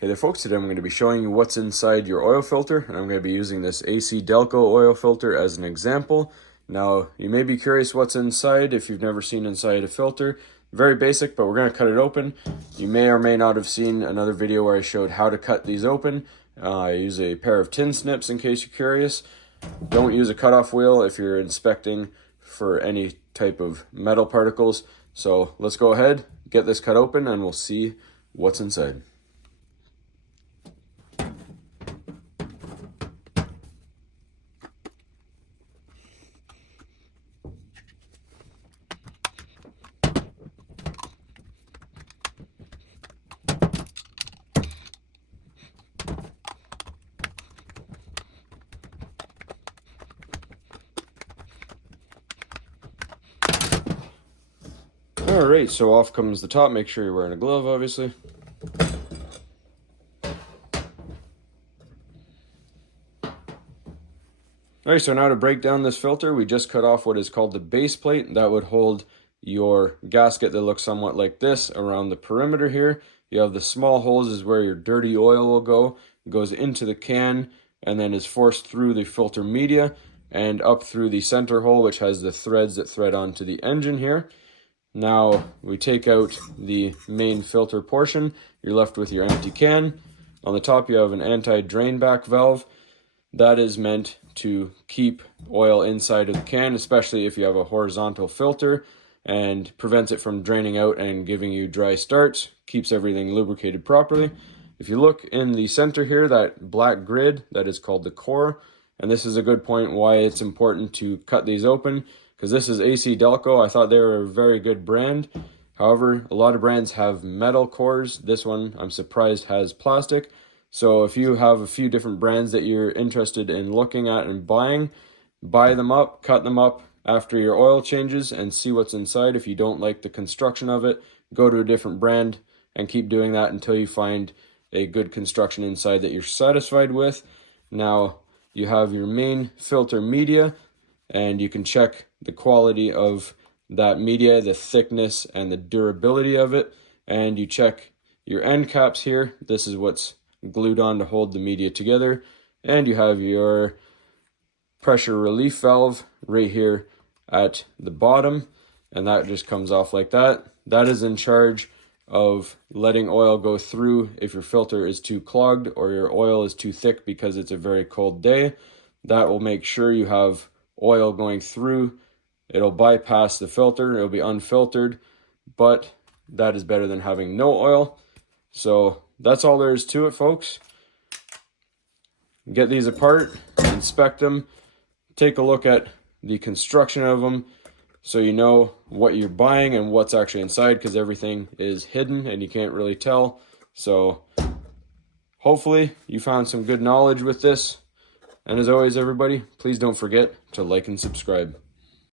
Hey there folks, today I'm going to be showing you what's inside your oil filter, and I'm going to be using this AC Delco oil filter as an example. Now, you may be curious what's inside if you've never seen inside a filter. Very basic, but we're going to cut it open. You may or may not have seen another video where I showed how to cut these open. I use a pair of tin snips in case you're curious. Don't use a cutoff wheel if you're inspecting for any type of metal particles. So let's go ahead, get this cut open, and we'll see what's inside. Alright, so off comes the top. Make sure you're wearing a glove, obviously. Alright, so now to break down this filter, we just cut off what is called the base plate. That would hold your gasket that looks somewhat like this around the perimeter here. You have the small holes is where your dirty oil will go. It goes into the can and then is forced through the filter media and up through the center hole, which has the threads that thread onto the engine here. Now we take out the main filter portion. You're left with your empty can. On the top you have an anti-drain back valve. That is meant to keep oil inside of the can, especially if you have a horizontal filter, and prevents it from draining out and giving you dry starts. Keeps everything lubricated properly. If you look in the center here, that black grid, that is called the core. And this is a good point why it's important to cut these open, because this is AC Delco. I thought they were a very good brand. However, a lot of brands have metal cores. This one, I'm surprised, has plastic. So if you have a few different brands that you're interested in looking at and buying, buy them up, cut them up after your oil changes and see what's inside. If you don't like the construction of it, go to a different brand and keep doing that until you find a good construction inside that you're satisfied with. Now, you have your main filter media, and you can check the quality of that media, the thickness and the durability of it. And you check your end caps here. This is what's glued on to hold the media together. And you have your pressure relief valve right here at the bottom, and that just comes off like that. That is in charge of letting oil go through if your filter is too clogged or your oil is too thick because it's a very cold day. That will make sure you have oil going through. It'll bypass the filter, it'll be unfiltered, but that is better than having no oil. So that's all there is to it, folks. Get these apart, inspect them, take a look at the construction of them so you know what you're buying and what's actually inside, because everything is hidden and you can't really tell. So hopefully you found some good knowledge with this. And as always, everybody, please don't forget to like and subscribe.